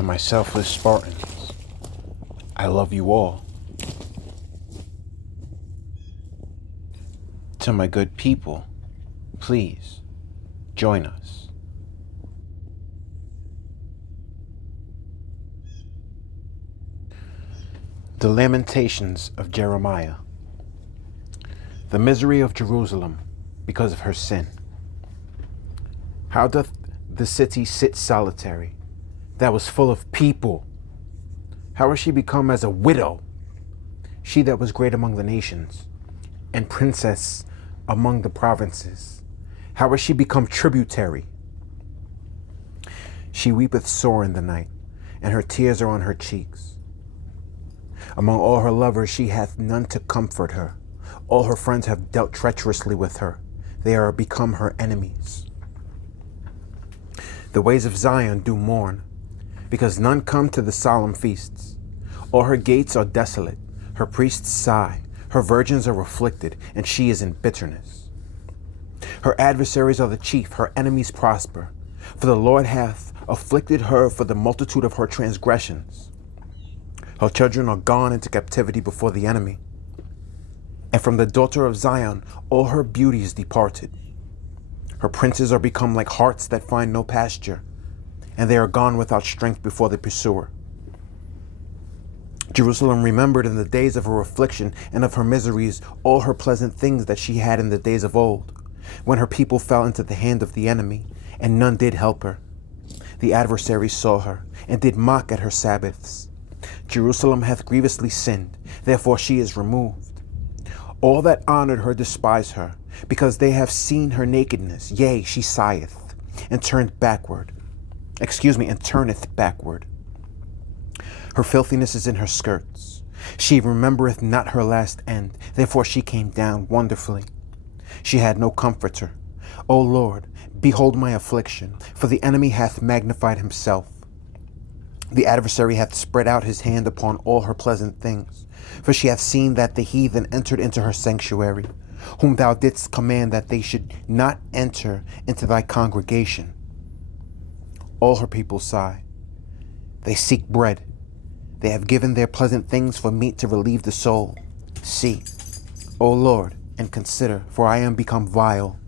To my selfless Spartans, I love you all. To my good people, please join us. The Lamentations of Jeremiah. The misery of Jerusalem because of her sin. How doth the city sit solitary, that was full of people? How is she become as a widow, she that was great among the nations, and princess among the provinces? How is she become tributary? She weepeth sore in the night, and her tears are on her cheeks. Among all her lovers she hath none to comfort her. All her friends have dealt treacherously with her. They are become her enemies. The ways of Zion do mourn, because none come to the solemn feasts. All her gates are desolate, her priests sigh, her virgins are afflicted, and she is in bitterness. Her adversaries are the chief, her enemies prosper. For the Lord hath afflicted her for the multitude of her transgressions. Her children are gone into captivity before the enemy. And from the daughter of Zion all her beauties departed. Her princes are become like harts that find no pasture, and they are gone without strength before the pursuer. Jerusalem remembered in the days of her affliction and of her miseries all her pleasant things that she had in the days of old, when her people fell into the hand of the enemy, and none did help her. The adversaries saw her, and did mock at her Sabbaths. Jerusalem hath grievously sinned, therefore she is removed. All that honored her despise her, because they have seen her nakedness. Yea, she sigheth, and turneth backward. Her filthiness is in her skirts. She remembereth not her last end, therefore she came down wonderfully. She had no comforter. O Lord, behold my affliction, for the enemy hath magnified himself. The adversary hath spread out his hand upon all her pleasant things, for she hath seen that the heathen entered into her sanctuary, whom thou didst command that they should not enter into thy congregation. All her people sigh. They seek bread. They have given their pleasant things for meat to relieve the soul. See, O Lord, and consider, for I am become vile.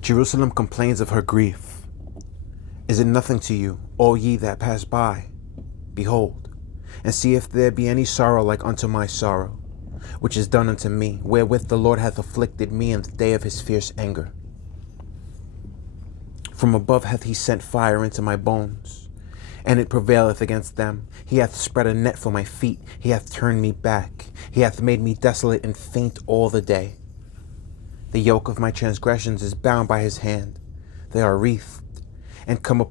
Jerusalem complains of her grief. Is it nothing to you, all ye that pass by? Behold, and see if there be any sorrow like unto my sorrow, which is done unto me, wherewith the Lord hath afflicted me in the day of his fierce anger. From above hath he sent fire into my bones, and it prevaileth against them. He hath spread a net for my feet, he hath turned me back, he hath made me desolate and faint all the day. The yoke of my transgressions is bound by his hand, they are wreathed, and come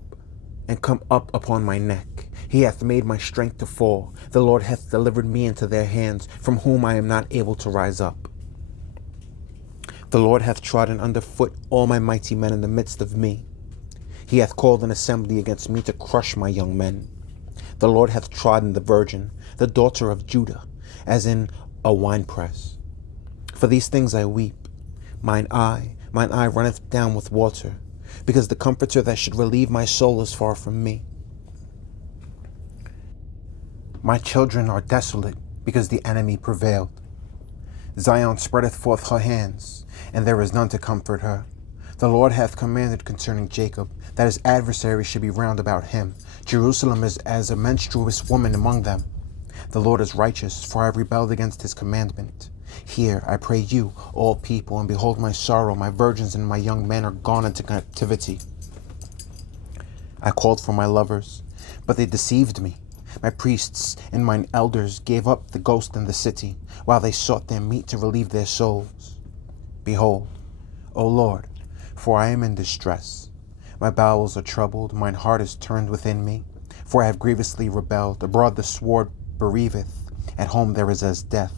up upon my neck. He hath made my strength to fall. The Lord hath delivered me into their hands, from whom I am not able to rise up. The Lord hath trodden under foot all my mighty men in the midst of me. He hath called an assembly against me to crush my young men. The Lord hath trodden the virgin, the daughter of Judah, as in a winepress. For these things I weep. Mine eye runneth down with water, because the comforter that should relieve my soul is far from me. My children are desolate, because the enemy prevailed. Zion spreadeth forth her hands, and there is none to comfort her. The Lord hath commanded concerning Jacob, that his adversaries should be round about him. Jerusalem is as a menstruous woman among them. The Lord is righteous, for I have rebelled against his commandment. Hear, I pray you, all people, and behold my sorrow. My virgins and my young men are gone into captivity. I called for my lovers, but they deceived me. My priests and mine elders gave up the ghost in the city, while they sought their meat to relieve their souls. Behold, O Lord, for I am in distress. My bowels are troubled, mine heart is turned within me. For I have grievously rebelled. Abroad the sword bereaveth, at home there is as death.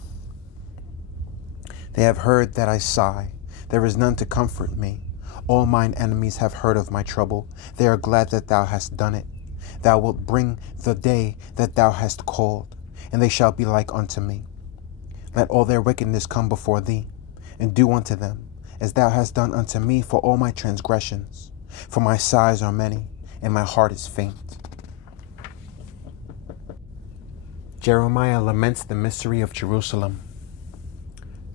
They have heard that I sigh, there is none to comfort me. All mine enemies have heard of my trouble, they are glad that thou hast done it. Thou wilt bring the day that thou hast called, and they shall be like unto me. Let all their wickedness come before thee, and do unto them as thou hast done unto me for all my transgressions. For my sighs are many, and my heart is faint. Jeremiah laments the mystery of Jerusalem.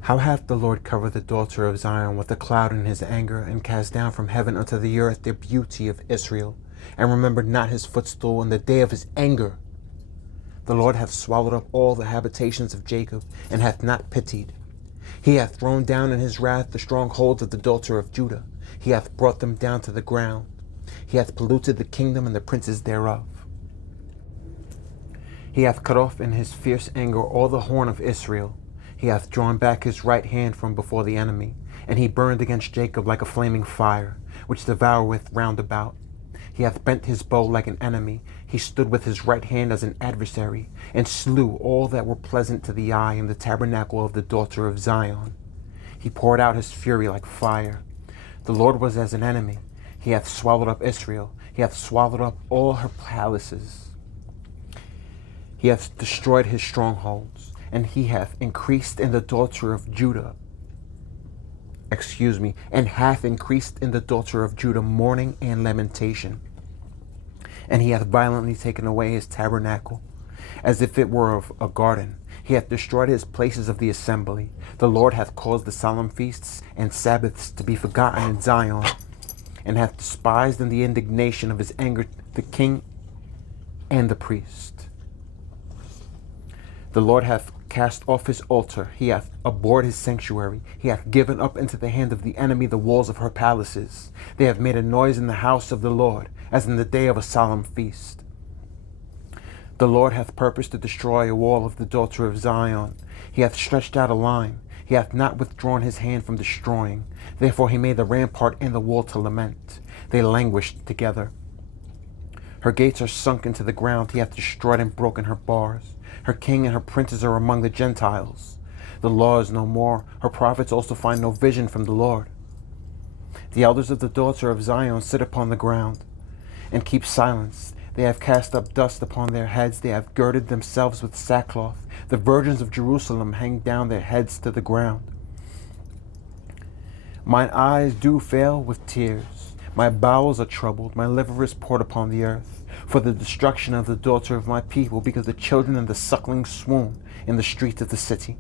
How hath the Lord covered the daughter of Zion with a cloud in his anger, and cast down from heaven unto the earth the beauty of Israel, and remembered not his footstool in the day of his anger. The Lord hath swallowed up all the habitations of Jacob, and hath not pitied. He hath thrown down in his wrath the strongholds of the daughter of Judah. He hath brought them down to the ground. He hath polluted the kingdom and the princes thereof. He hath cut off in his fierce anger all the horn of Israel. He hath drawn back his right hand from before the enemy, and he burned against Jacob like a flaming fire, which devoureth round about. He hath bent his bow like an enemy. He stood with his right hand as an adversary, and slew all that were pleasant to the eye in the tabernacle of the daughter of Zion. He poured out his fury like fire. The Lord was as an enemy. He hath swallowed up Israel. He hath swallowed up all her palaces. He hath destroyed his strongholds, and he hath increased in the daughter of Judah. And hath increased in the daughter of Judah mourning and lamentation. And he hath violently taken away his tabernacle, as if it were of a garden. He hath destroyed his places of the assembly. The Lord hath caused the solemn feasts and Sabbaths to be forgotten in Zion, and hath despised in the indignation of his anger the king and the priest. The Lord hath cast off his altar. He hath abhorred his sanctuary. He hath given up into the hand of the enemy the walls of her palaces. They have made a noise in the house of the Lord, as in the day of a solemn feast. The Lord hath purposed to destroy a wall of the daughter of Zion. He hath stretched out a line. He hath not withdrawn his hand from destroying. Therefore he made the rampart and the wall to lament. They languished together. Her gates are sunk into the ground. He hath destroyed and broken her bars. Her king and her princes are among the Gentiles. The law is no more. Her prophets also find no vision from the Lord. The elders of the daughter of Zion sit upon the ground and keep silence. They have cast up dust upon their heads. They have girded themselves with sackcloth. The virgins of Jerusalem hang down their heads to the ground. Mine eyes do fail with tears. My bowels are troubled. My liver is poured upon the earth, for the destruction of the daughter of my people, because the children and the sucklings swoon in the streets of the city.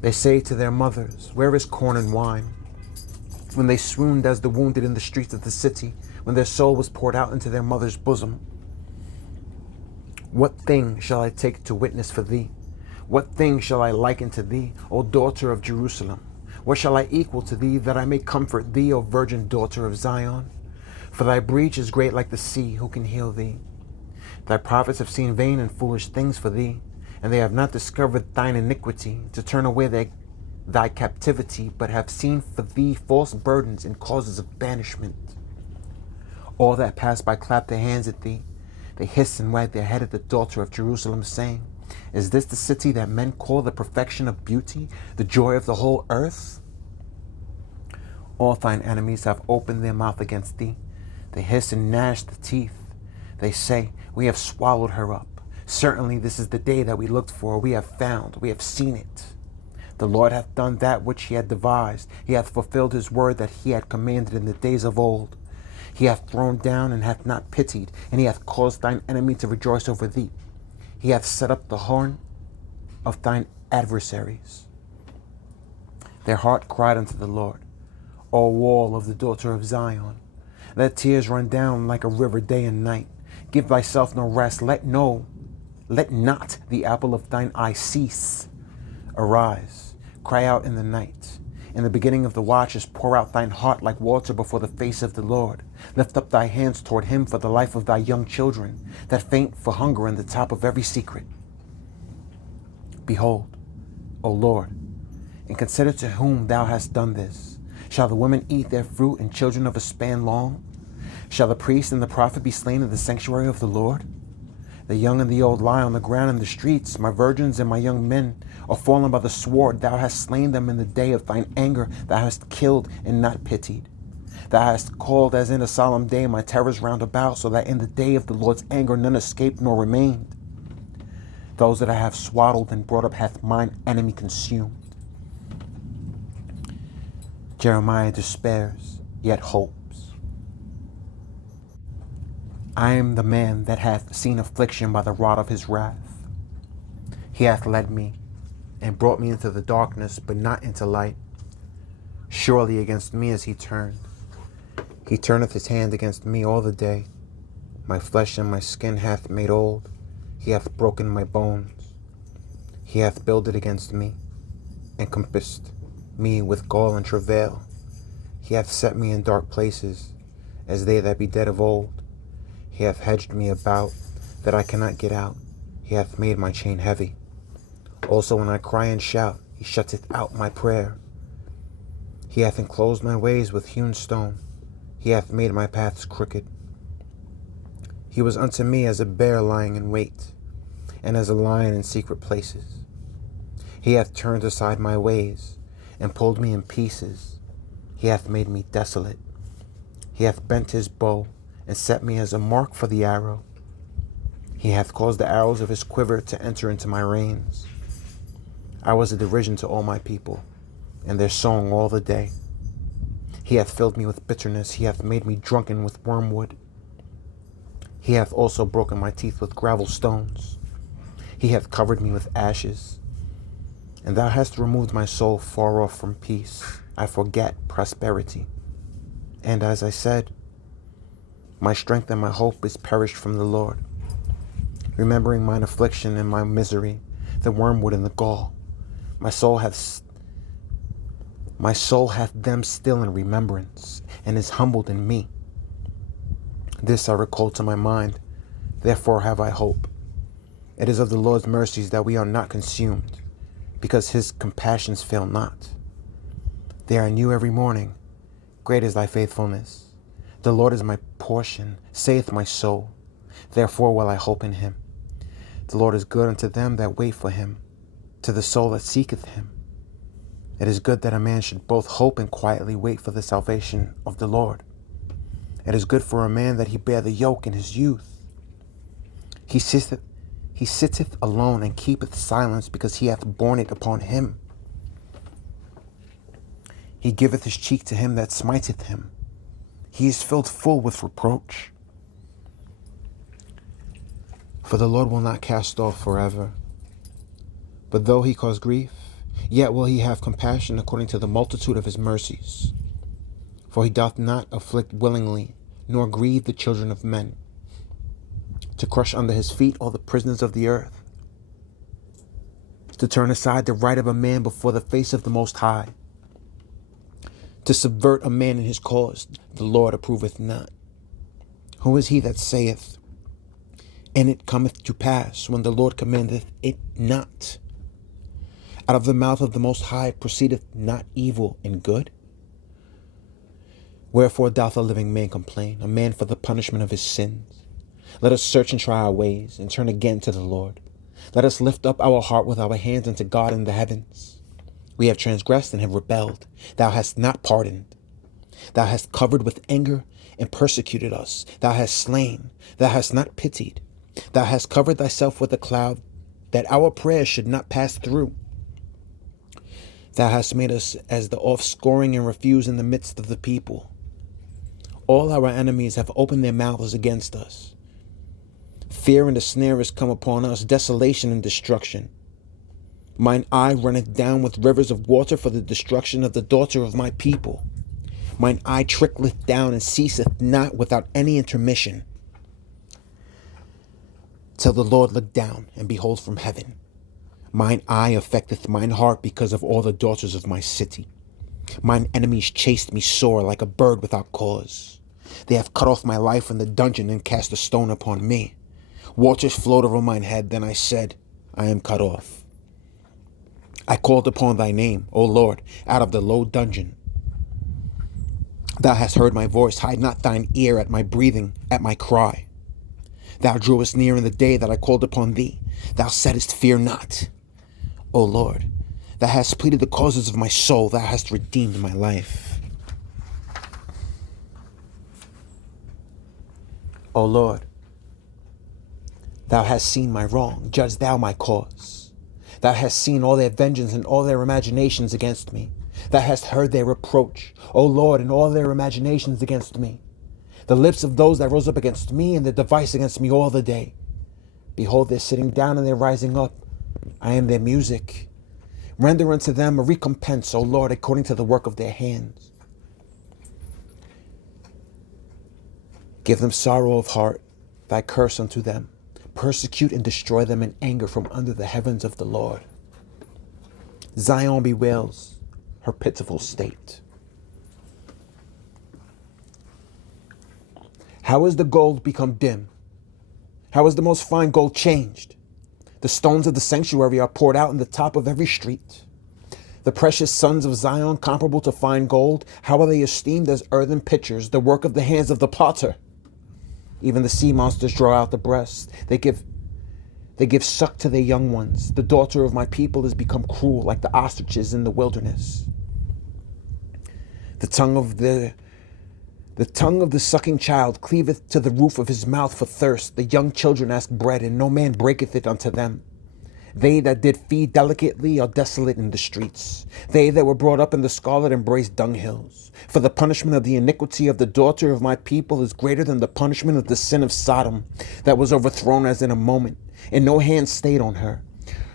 They say to their mothers, where is corn and wine? When they swooned as the wounded in the streets of the city, when their soul was poured out into their mother's bosom. What thing shall I take to witness for thee? What thing shall I liken to thee, O daughter of Jerusalem? What shall I equal to thee, that I may comfort thee, O virgin daughter of Zion? For thy breach is great like the sea. Who can heal thee? Thy prophets have seen vain and foolish things for thee, and they have not discovered thine iniquity, to turn away thy captivity, but have seen for thee false burdens and causes of banishment. All that pass by clap their hands at thee. They hiss and wag their head at the daughter of Jerusalem, saying, is this the city that men call the perfection of beauty, the joy of the whole earth? All thine enemies have opened their mouth against thee. They hiss and gnash the teeth. They say, we have swallowed her up. Certainly this is the day that we looked for. We have found, we have seen it. The Lord hath done that which he had devised. He hath fulfilled his word that he had commanded in the days of old. He hath thrown down and hath not pitied, and he hath caused thine enemy to rejoice over thee. He hath set up the horn of thine adversaries. Their heart cried unto the Lord, O wall of the daughter of Zion. Let tears run down like a river day and night. Give thyself no rest. Let not the apple of thine eye cease. Arise, cry out in the night. In the beginning of the watches, pour out thine heart like water before the face of the Lord. Lift up thy hands toward him for the life of thy young children, that faint for hunger in the top of every secret. Behold, O Lord, and consider to whom thou hast done this. Shall the women eat their fruit, and children of a span long? Shall the priest and the prophet be slain in the sanctuary of the Lord? The young and the old lie on the ground in the streets. My virgins and my young men are fallen by the sword. Thou hast slain them in the day of thine anger. Thou hast killed and not pitied. Thou hast called as in a solemn day my terrors round about, so that in the day of the Lord's anger none escaped nor remained. Those that I have swaddled and brought up hath mine enemy consumed. Jeremiah despairs. yet hopes. I am the man that hath seen affliction by the rod of his wrath. He hath led me and brought me into the darkness, but not into light. Surely against me is he turned. He turneth his hand against me all the day. My flesh and my skin hath made old. He hath broken my bones. He hath builded against me, and compassed me with gall and travail. He hath set me in dark places, as they that be dead of old. He hath hedged me about, that I cannot get out. He hath made my chain heavy. Also when I cry and shout, he shutteth out my prayer. He hath enclosed my ways with hewn stone. He hath made my paths crooked. He was unto me as a bear lying in wait, and as a lion in secret places. He hath turned aside my ways, and pulled me in pieces. He hath made me desolate. He hath bent his bow, and set me as a mark for the arrow. He hath caused the arrows of his quiver to enter into my reins. I was a derision to all my people, and their song all the day. He hath filled me with bitterness. He hath made me drunken with wormwood. He hath also broken my teeth with gravel stones. He hath covered me with ashes. And thou hast removed my soul far off from peace. I forget prosperity. And as I said, my strength and my hope is perished from the Lord. Remembering mine affliction and my misery, the wormwood and the gall, my soul hath them still in remembrance, and is humbled in me. This I recall to my mind, therefore have I hope. It is of the Lord's mercies that we are not consumed, because his compassions fail not. They are new every morning. Great is thy faithfulness. The Lord is my portion, saith my soul. Therefore will I hope in him. The Lord is good unto them that wait for him, to the soul that seeketh him. It is good that a man should both hope and quietly wait for the salvation of the Lord. It is good for a man that he bear the yoke in his youth. He sitteth alone and keepeth silence, because he hath borne it upon him. He giveth his cheek to him that smiteth him. He is filled full with reproach. For the Lord will not cast off forever. But though he cause grief, yet will he have compassion according to the multitude of his mercies. For he doth not afflict willingly, nor grieve the children of men, to crush under his feet all the prisoners of the earth, to turn aside the right of a man before the face of the Most High, to subvert a man in his cause, the Lord approveth not. Who is he that saith, and it cometh to pass, when the Lord commandeth it not? Out of the mouth of the Most High proceedeth not evil and good? Wherefore doth a living man complain, a man for the punishment of his sins? Let us search and try our ways, and turn again to the Lord. Let us lift up our heart with our hands unto God in the heavens. We have transgressed and have rebelled. Thou hast not pardoned. Thou hast covered with anger and persecuted us. Thou hast slain. Thou hast not pitied. Thou hast covered thyself with a cloud, that our prayers should not pass through. Thou hast made us as the offscoring and refuse in the midst of the people. All our enemies have opened their mouths against us. Fear and a snare is come upon us, desolation and destruction. Mine eye runneth down with rivers of water for the destruction of the daughter of my people. Mine eye trickleth down and ceaseth not without any intermission, till the Lord look down and behold from heaven. Mine eye affecteth mine heart because of all the daughters of my city. Mine enemies chased me sore like a bird without cause. They have cut off my life in the dungeon and cast a stone upon me. Waters flowed over mine head. Then I said, I am cut off. I called upon thy name, O Lord, out of the low dungeon. Thou hast heard my voice. Hide not thine ear at my breathing, at my cry. Thou drewest near in the day that I called upon thee. Thou saidst, fear not. O Lord, thou hast pleaded the causes of my soul. Thou hast redeemed my life. O Lord, thou hast seen my wrong. Judge thou my cause. Thou hast seen all their vengeance and all their imaginations against me. Thou hast heard their reproach, O Lord, and all their imaginations against me. The lips of those that rose up against me, and the device against me all the day. Behold, they're sitting down and they're rising up. I am their music. Render unto them a recompense, O Lord, according to the work of their hands. Give them sorrow of heart, thy curse unto them. Persecute and destroy them in anger from under the heavens of the Lord. Zion bewails her pitiful state. How is the gold become dim? How is the most fine gold changed? The stones of the sanctuary are poured out in the top of every street. The precious sons of Zion, comparable to fine gold, how are they esteemed as earthen pitchers, the work of the hands of the potter? Even the sea monsters draw out the breast. They give suck to their young ones. The daughter of my people has become cruel, like the ostriches in the wilderness. The tongue of the sucking child cleaveth to the roof of his mouth for thirst. The young children ask bread, and no man breaketh it unto them. They that did feed delicately are desolate in the streets. They that were brought up in the scarlet embrace dunghills. For the punishment of the iniquity of the daughter of my people is greater than the punishment of the sin of Sodom, that was overthrown as in a moment, and no hand stayed on her.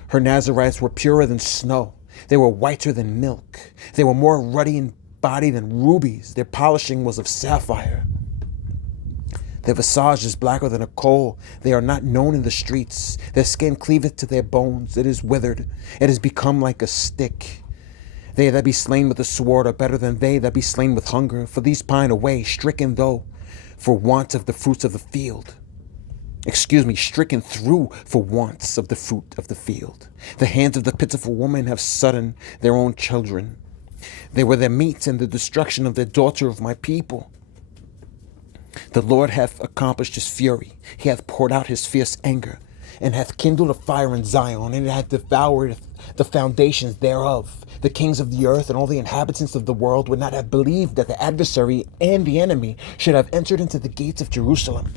Her Nazarites were purer than snow. They were whiter than milk. They were more ruddy in body than rubies. Their polishing was of sapphire. Their visage is blacker than a coal. They are not known in the streets. Their skin cleaveth to their bones. It is withered. It is become like a stick. They that be slain with the sword are better than they that be slain with hunger. For these pine away, stricken though, for want of the fruits of the field. Stricken through for wants of the fruit of the field. The hands of the pitiful woman have sudden their own children. They were their meat and the destruction of the daughter of my people. The Lord hath accomplished his fury. He hath poured out his fierce anger, and hath kindled a fire in Zion, and it hath devoured the foundations thereof. The kings of the earth and all the inhabitants of the world would not have believed that the adversary and the enemy should have entered into the gates of Jerusalem.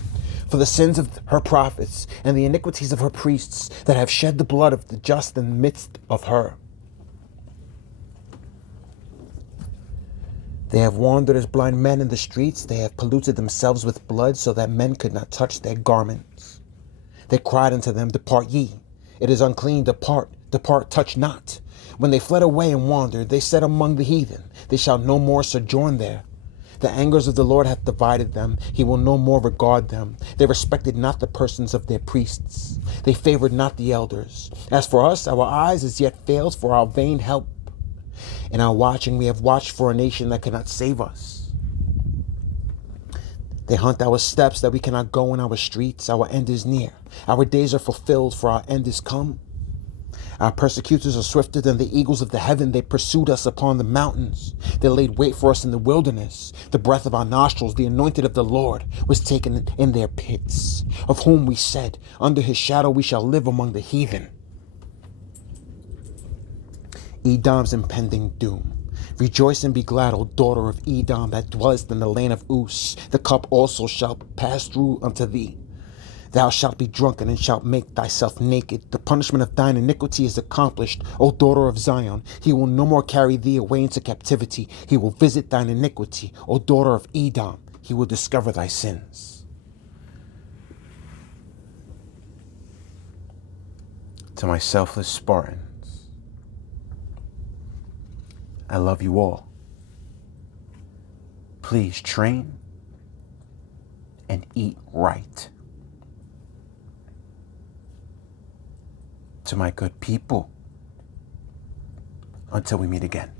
For the sins of her prophets and the iniquities of her priests that have shed the blood of the just in the midst of her. They have wandered as blind men in the streets. They have polluted themselves with blood so that men could not touch their garments. They cried unto them, Depart ye. It is unclean. Depart, depart, touch not. When they fled away and wandered, they said among the heathen, They shall no more sojourn there. The angers of the Lord hath divided them. He will no more regard them. They respected not the persons of their priests. They favored not the elders. As for us, our eyes as yet fails for our vain help. In our watching, we have watched for a nation that cannot save us. They hunt our steps that we cannot go in our streets. Our end is near. Our days are fulfilled, for our end is come. Our persecutors are swifter than the eagles of the heaven. They pursued us upon the mountains. They laid wait for us in the wilderness. The breath of our nostrils, the anointed of the Lord, was taken in their pits, of whom we said, Under his shadow we shall live among the heathen. Edom's impending doom. Rejoice and be glad, O daughter of Edom, that dwellest in the land of Uz. The cup also shall pass through unto thee. Thou shalt be drunken and shalt make thyself naked. The punishment of thine iniquity is accomplished, O daughter of Zion. He will no more carry thee away into captivity. He will visit thine iniquity, O daughter of Edom. He will discover thy sins. To my selfless Spartans, I love you all. Please train and eat right. To my good people, until we meet again.